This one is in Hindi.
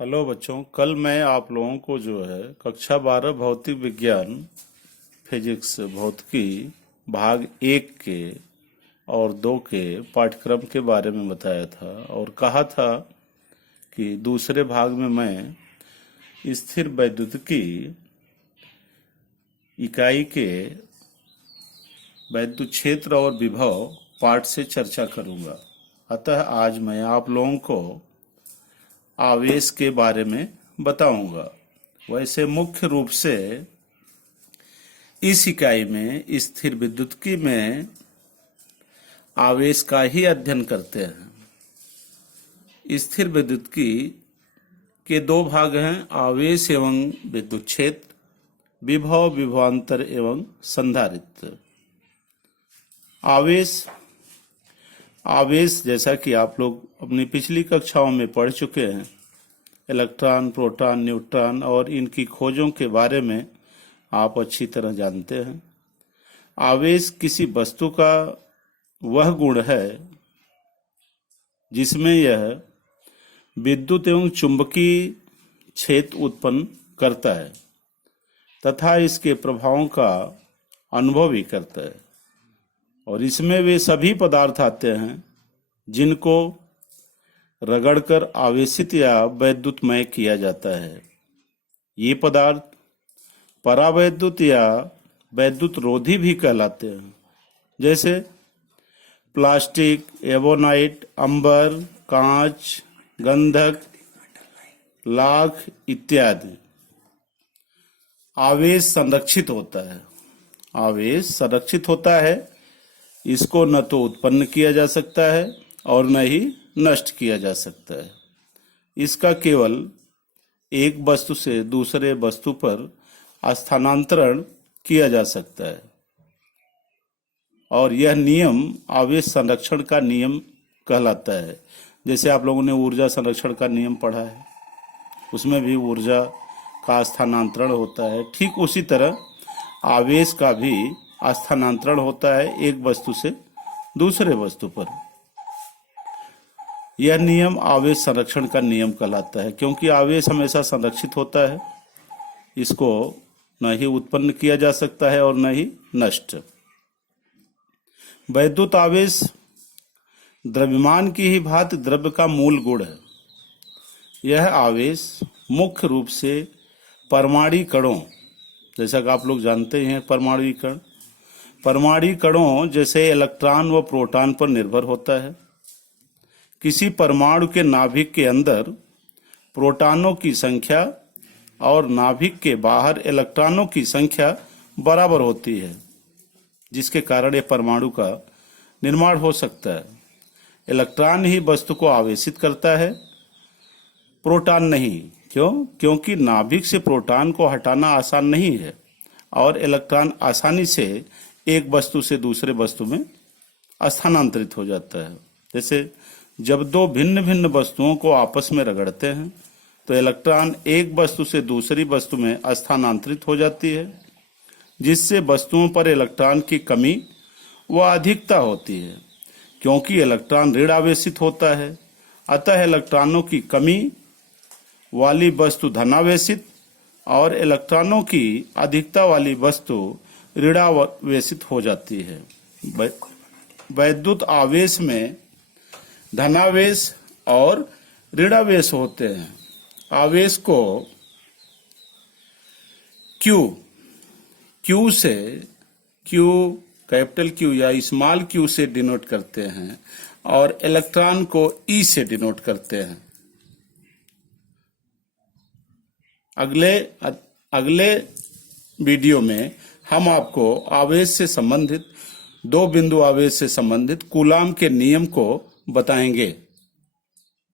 हेलो बच्चों, कल मैं आप लोगों को जो है कक्षा 12 भौतिक विज्ञान फिजिक्स भौतिकी भाग 1 के और 2 के पाठ्यक्रम के बारे में बताया था और कहा था कि दूसरे भाग में मैं स्थिर वैद्युतिकी इकाई के वैद्युत क्षेत्र और विभव पाठ से चर्चा करूंगा। अतः आज मैं आप लोगों को आवेश के बारे में बताऊंगा। वैसे मुख्य रूप से इस इकाई में स्थिर विद्युतिकी में आवेश का ही अध्ययन करते हैं। स्थिर विद्युतिकी के दो भाग हैं, आवेश एवं विद्युत क्षेत्र, विभव विभवांतर एवं संधारित्र। आवेश जैसा कि आप लोग अपनी पिछली कक्षाओं में पढ़ चुके हैं, इलेक्ट्रॉन, प्रोटॉन, न्यूट्रॉन और इनकी खोजों के बारे में आप अच्छी तरह जानते हैं। आवेश किसी वस्तु का वह गुण है जिसमें यह विद्युत एवं चुंबकीय क्षेत्र उत्पन्न करता है तथा इसके प्रभावों का अनुभव भी करता है, और इसमें वे सभी पदार्थ आते हैं जिनको रगड़कर आवेशित या वैद्युतमय किया जाता है। ये पदार्थ परावैद्युत या वैद्युत रोधी भी कहलाते हैं, जैसे प्लास्टिक, एबोनाइट, अंबर, कांच, गंधक, लाख इत्यादि। आवेश संरक्षित होता है। आवेश संरक्षित होता है, इसको न तो उत्पन्न किया जा सकता है और न ही नष्ट किया जा सकता है। इसका केवल एक वस्तु से दूसरे वस्तु पर स्थानांतरण किया जा सकता है, और यह नियम आवेश संरक्षण का नियम कहलाता है। जैसे आप लोगों ने ऊर्जा संरक्षण का नियम पढ़ा है, उसमें भी ऊर्जा का स्थानांतरण होता है। ठीक उसी तरह आवेश का भी स्थानांतरण होता है एक वस्तु से दूसरे वस्तु पर। यह नियम आवेश संरक्षण का नियम कहलाता है, क्योंकि आवेश हमेशा संरक्षित होता है, इसको न ही उत्पन्न किया जा सकता है और न ही नष्ट। वैद्युत आवेश द्रव्यमान की ही भांति द्रव्य का मूल गुण है। यह आवेश मुख्य रूप से परमाणु कणों, जैसा कि आप लोग जानते हैं, परमाणु कणों जैसे इलेक्ट्रॉन व प्रोटॉन पर निर्भर होता है। किसी परमाणु के नाभिक के अंदर प्रोटॉनों की संख्या और नाभिक के बाहर इलेक्ट्रॉनों की संख्या बराबर होती है, जिसके कारण यह परमाणु का निर्माण हो सकता है। इलेक्ट्रॉन ही वस्तु को आवेशित करता है, प्रोटॉन नहीं। क्यों? क्योंकि नाभिक से प्रोटॉन को हटाना आसान नहीं है और इलेक्ट्रॉन आसानी से एक वस्तु से दूसरे वस्तु में स्थानांतरित हो जाता है। जैसे जब दो भिन्न भिन्न वस्तुओं को आपस में रगड़ते हैं तो इलेक्ट्रॉन एक वस्तु से दूसरी वस्तु में स्थानांतरित हो जाती है, जिससे वस्तुओं पर इलेक्ट्रॉन की कमी व अधिकता होती है। क्योंकि इलेक्ट्रॉन ऋण आवेशित होता है, अतः इलेक्ट्रॉनों की कमी वाली वस्तु धनावेशित और इलेक्ट्रॉनों की अधिकता वाली वस्तु ऋणावेशित हो जाती है। वैद्युत आवेश में धनावेश और ऋणावेश होते हैं। आवेश को कैपिटल क्यू या स्मॉल क्यू से डिनोट करते हैं और इलेक्ट्रॉन को ई से डिनोट करते हैं। अगले वीडियो में हम आपको आवेश से संबंधित, दो बिंदु आवेश से संबंधित कूलाम के नियम को बताएंगे।